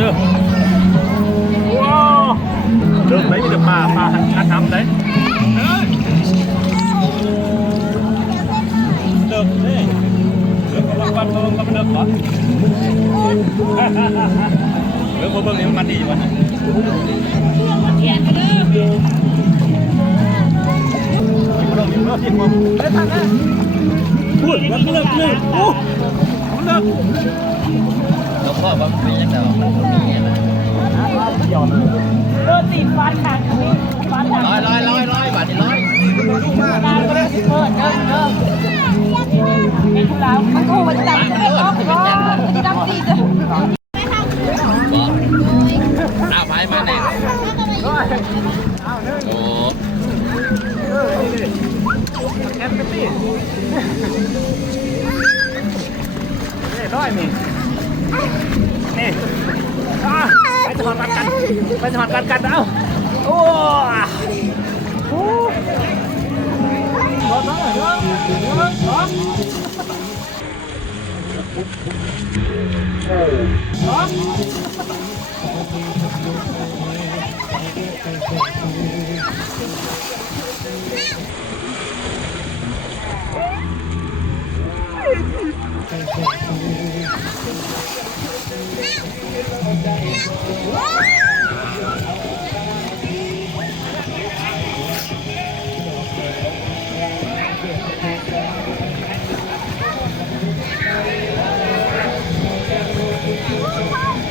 เด้อว้าวเริ่มไหนมีแต่ปลาหันน้ำไหนเริ่มเลยเริ่มวันเริ่มก่อนเริ่มเบิ่งนี่มันดีวะเทียนกันเด้อพูดมันเลิกเลยโอ้มันเลิกเราพ่อว่าเป็นยังไงโดนตีฟันขาดนี่ฟันขาดร้อยบาทนี่ร้อยตาก็ได้เปิดเริ่มเป็นทุลามันโอ้มันจับไม่ออกจับตีจ้ะเอาไปมาเนี่ยโอ้แคปปี้นี่ร้อยนี่นี่ไปสมัครกันเอ้าโอ้โห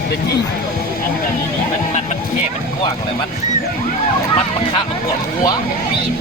เด็กที่อันนี้มันแคบมันกว้างเลยมันข้ามันปวดหัวปีน